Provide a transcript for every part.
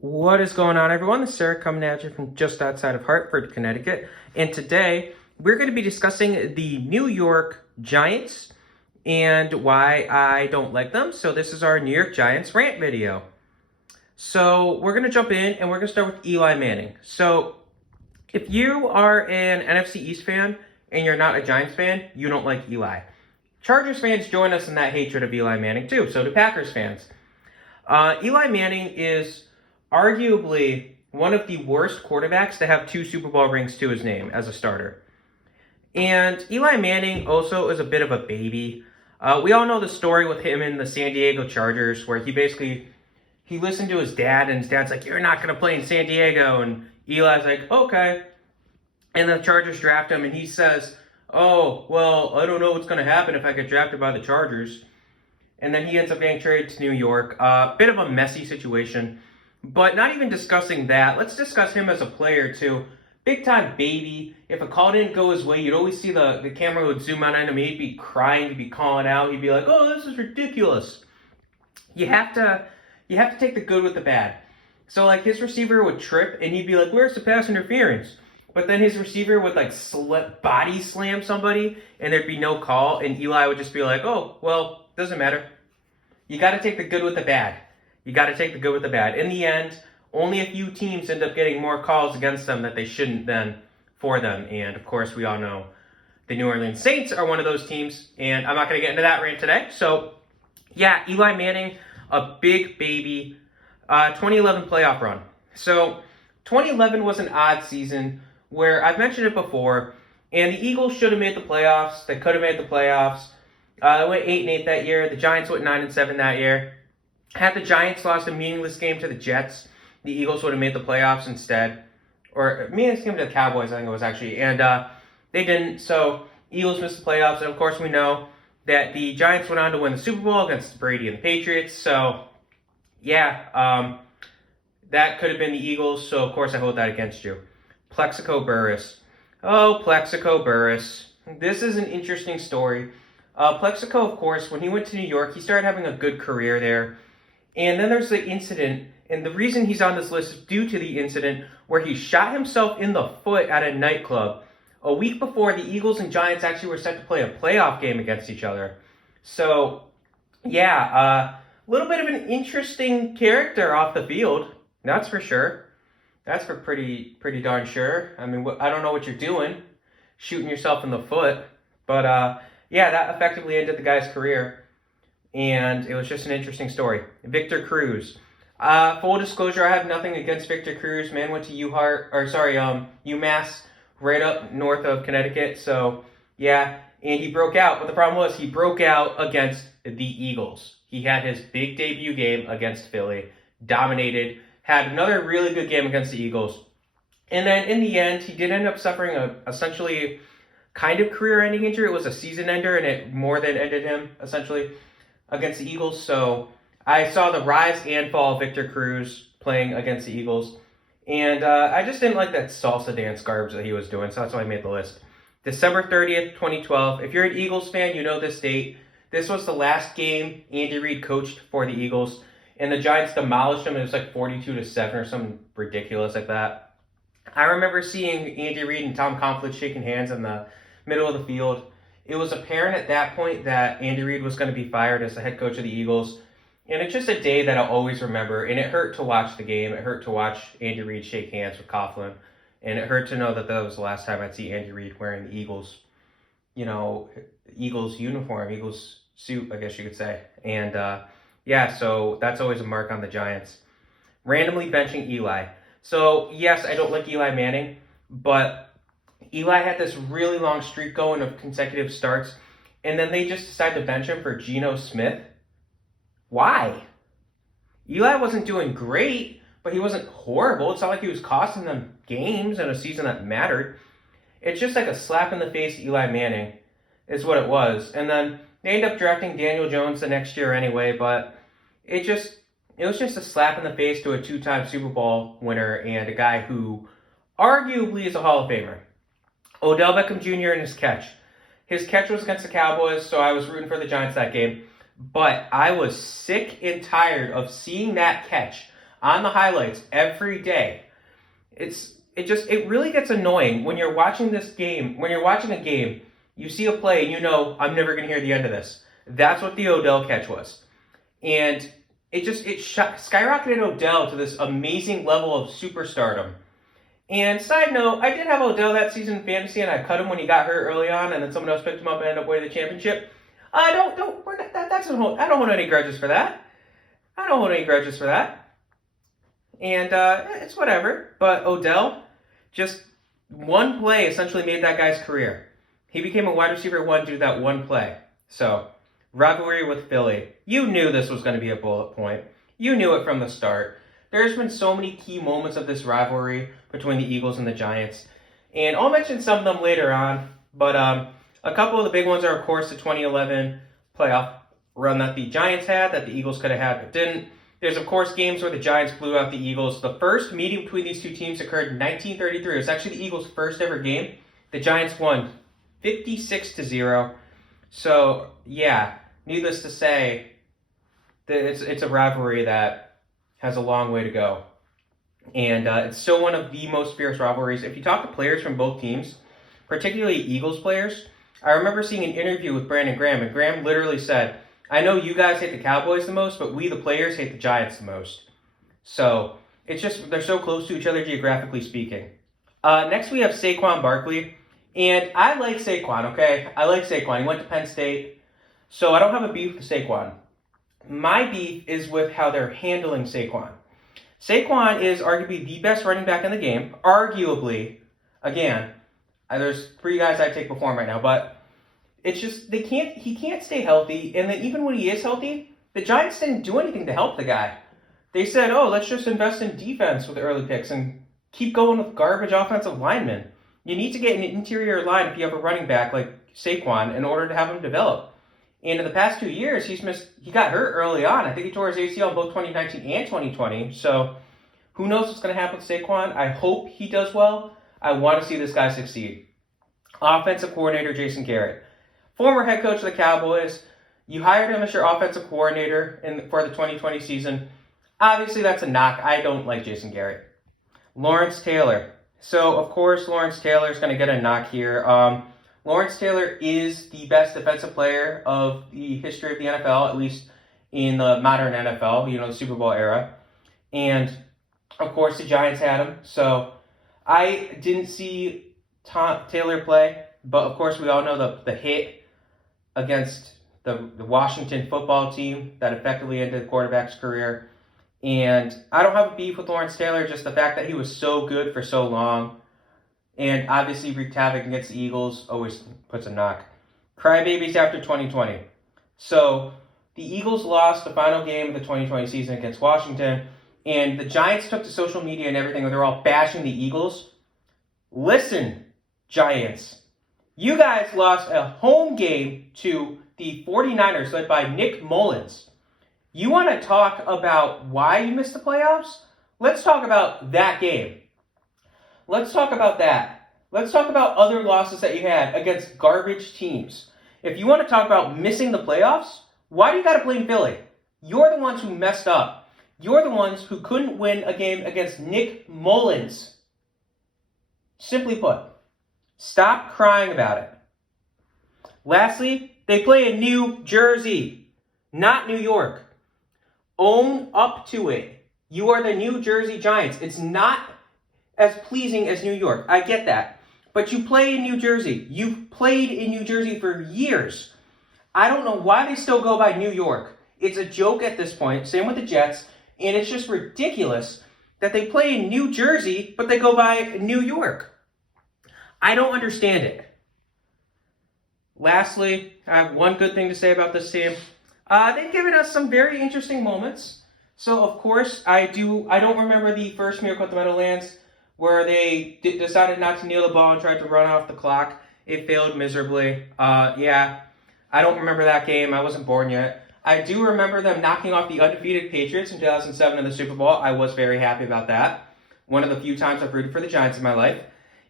What is going on, everyone? This is Sarah coming at you from just outside of Hartford, Connecticut. And today we're going to be discussing the New York Giants and why I don't like them. So this is our New York Giants rant video. So we're going to jump in and we're going to start with Eli Manning. So if you are an NFC East fan and you're not a Giants fan, you don't like Eli. Chargers fans join us in that hatred of Eli Manning too. So do Packers fans. Eli Manning is arguably one of the worst quarterbacks to have 2 Super Bowl rings to his name as a starter. And Eli Manning also is a bit of a baby. We all know the story with him in the San Diego Chargers where he listened to his dad and his dad's like, "You're not going to play in San Diego." And Eli's like, "Okay." And the Chargers draft him and he says, "Oh, well, I don't know what's going to happen if I get drafted by the Chargers." And then he ends up getting traded to New York. Bit of a messy situation. But not even discussing that, let's discuss him as a player too. Big time baby. If a call didn't go his way, you'd always see the camera would zoom out on him. He'd be crying, he'd be calling out, he'd be like, "Oh, this is ridiculous." You have to take the good with the bad. So like his receiver would trip and he'd be like, "Where's the pass interference?" But then his receiver would like body slam somebody and there'd be no call, and Eli would just be like, "Oh, well, doesn't matter." You got to take the good with the bad. You got to take the good with the bad. In the end, only a few teams end up getting more calls against them that they shouldn't then for them. And of course, we all know the New Orleans Saints are one of those teams. And I'm not going to get into that rant today. So, yeah, Eli Manning, a big baby. 2011 playoff run. So, 2011 was an odd season where I've mentioned it before. And the Eagles should have made the playoffs. They could have made the playoffs. They went 8-8 that year. The Giants went 9-7 that year. Had the Giants lost a meaningless game to the Jets, the Eagles would have made the playoffs instead. Or meaningless game to the Cowboys, I think it was actually. And they didn't, so Eagles missed the playoffs. And of course, we know that the Giants went on to win the Super Bowl against Brady and the Patriots. So, yeah, that could have been the Eagles. So, of course, I hold that against you. Plaxico Burress. Oh, Plaxico Burress. This is an interesting story. Plaxico, of course, when he went to New York, he started having a good career there. And then there's the incident, and the reason he's on this list is due to the incident where he shot himself in the foot at a nightclub a week before the Eagles and Giants actually were set to play a playoff game against each other. So, yeah, a little bit of an interesting character off the field, that's for sure. That's for pretty darn sure. I mean, I don't know what you're doing, shooting yourself in the foot, but yeah, that effectively ended the guy's career. And it was just an interesting story. Victor Cruz. Full disclosure, I have nothing against Victor Cruz. Man went to UMass, right up north of Connecticut. So, yeah, and he broke out. But the problem was he broke out against the Eagles. He had his big debut game against Philly, dominated, had another really good game against the Eagles. And then in the end, he did end up suffering essentially kind of career-ending injury. It was a season ender, and it more than ended him, essentially, against the Eagles. So I saw the rise and fall of Victor Cruz playing against the Eagles. And I just didn't like that salsa dance garbage that he was doing, so that's why I made the list. December 30th, 2012. If you're an Eagles fan, you know this date. This was the last game Andy Reid coached for the Eagles, and the Giants demolished them. It was like 42-7 or something ridiculous like that. I remember seeing Andy Reid and Tom Coughlin shaking hands in the middle of the field. It was apparent at that point that Andy Reid was going to be fired as the head coach of the Eagles. And it's just a day that I'll always remember. And it hurt to watch the game. It hurt to watch Andy Reid shake hands with Coughlin. And it hurt to know that was the last time I'd see Andy Reid wearing the Eagles, Eagles uniform, Eagles suit, I guess you could say. And yeah, so that's always a mark on the Giants. Randomly benching Eli. So yes, I don't like Eli Manning, but Eli had this really long streak going of consecutive starts, and then they just decided to bench him for Geno Smith. Why? Eli wasn't doing great, but he wasn't horrible. It's not like he was costing them games in a season that mattered. It's just like a slap in the face to Eli Manning is what it was. And then they end up drafting Daniel Jones the next year anyway, but it was just a slap in the face to a 2-time Super Bowl winner and a guy who arguably is a Hall of Famer. Odell Beckham Jr. and his catch. His catch was against the Cowboys, so I was rooting for the Giants that game. But I was sick and tired of seeing that catch on the highlights every day. It really gets annoying when you're watching this game. When you're watching a game, you see a play and you know I'm never going to hear the end of this. That's what the Odell catch was, and it skyrocketed Odell to this amazing level of superstardom. And side note, I did have Odell that season in fantasy, and I cut him when he got hurt early on, and then someone else picked him up and ended up winning the championship. I don't hold any grudges for that. I don't hold any grudges for that. And it's whatever. But Odell, just one play essentially made that guy's career. He became a wide receiver one due to that one play. So, rivalry with Philly. You knew this was going to be a bullet point. You knew it from the start. There's been so many key moments of this rivalry between the Eagles and the Giants. And I'll mention some of them later on. But a couple of the big ones are, of course, the 2011 playoff run that the Giants had, that the Eagles could have had but didn't. There's, of course, games where the Giants blew out the Eagles. The first meeting between these two teams occurred in 1933. It was actually the Eagles' first ever game. The Giants won 56-0. So, yeah, needless to say, it's a rivalry that has a long way to go. And it's still one of the most fierce rivalries. If you talk to players from both teams, particularly Eagles players, I remember seeing an interview with Brandon Graham, and Graham literally said, I know you guys hate the Cowboys the most, but we, the players, hate the Giants the most. So, it's just, they're so close to each other geographically speaking. Next, we have Saquon Barkley. And I like Saquon, okay? I like Saquon. He went to Penn State. So, I don't have a beef with Saquon. My beef is with how they're handling Saquon. Saquon is arguably the best running back in the game. Arguably, again, there's three guys I take before him right now, but it's just he can't stay healthy, and then even when he is healthy, the Giants didn't do anything to help the guy. They said, oh, let's just invest in defense with the early picks and keep going with garbage offensive linemen. You need to get an interior line if you have a running back like Saquon in order to have him develop. And in the past 2 years, he got hurt early on. I think he tore his ACL in both 2019 and 2020. So who knows what's going to happen with Saquon? I hope he does well. I want to see this guy succeed. Offensive coordinator Jason Garrett. Former head coach of the Cowboys. You hired him as your offensive coordinator for the 2020 season. Obviously, that's a knock. I don't like Jason Garrett. Lawrence Taylor. So, of course, Lawrence Taylor is going to get a knock here. Lawrence Taylor is the best defensive player of the history of the NFL, at least in the modern NFL, the Super Bowl era. And, of course, the Giants had him. So, I didn't see Taylor play, but, of course, we all know the hit against the Washington football team that effectively ended the quarterback's career. And I don't have a beef with Lawrence Taylor, just the fact that he was so good for so long and obviously wreaked havoc against the Eagles always puts a knock. Crybabies after 2020. So the Eagles lost the final game of the 2020 season against Washington, and the Giants took to social media and everything where they're all bashing the Eagles. Listen, Giants, you guys lost a home game to the 49ers led by Nick Mullins. You want to talk about why you missed the playoffs? Let's talk about that game. Let's talk about that. Let's talk about other losses that you had against garbage teams. If you want to talk about missing the playoffs, why do you got to blame Philly? You're the ones who messed up. You're the ones who couldn't win a game against Nick Mullins. Simply put, stop crying about it. Lastly, they play in New Jersey, not New York. Own up to it. You are the New Jersey Giants. It's not as pleasing as New York. I get that. But you play in New Jersey. You've played in New Jersey for years. I don't know why they still go by New York. It's a joke at this point. Same with the Jets. And it's just ridiculous that they play in New Jersey, but they go by New York. I don't understand it. Lastly, I have one good thing to say about this team. They've given us some very interesting moments. So, of course, I don't remember the first Miracle at the Meadowlands where they decided not to kneel the ball and tried to run off the clock. It failed miserably. I don't remember that game. I wasn't born yet. I do remember them knocking off the undefeated Patriots in 2007 in the Super Bowl. I was very happy about that. One of the few times I've rooted for the Giants in my life.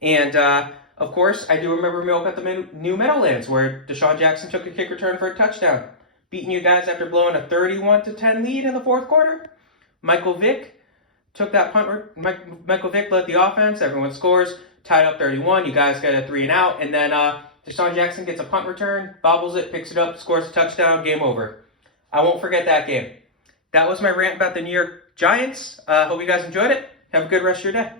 And, of course, I do remember Miracle at the New Meadowlands where Deshaun Jackson took a kick return for a touchdown, beating you guys after blowing a 31-10 lead in the fourth quarter. Michael Vick, took that punt. Michael Vick led the offense. Everyone scores. Tied up 31. You guys get a 3 and out. And then Deshaun Jackson gets a punt return, bobbles it, picks it up, scores a touchdown. Game over. I won't forget that game. That was my rant about the New York Giants. Hope you guys enjoyed it. Have a good rest of your day.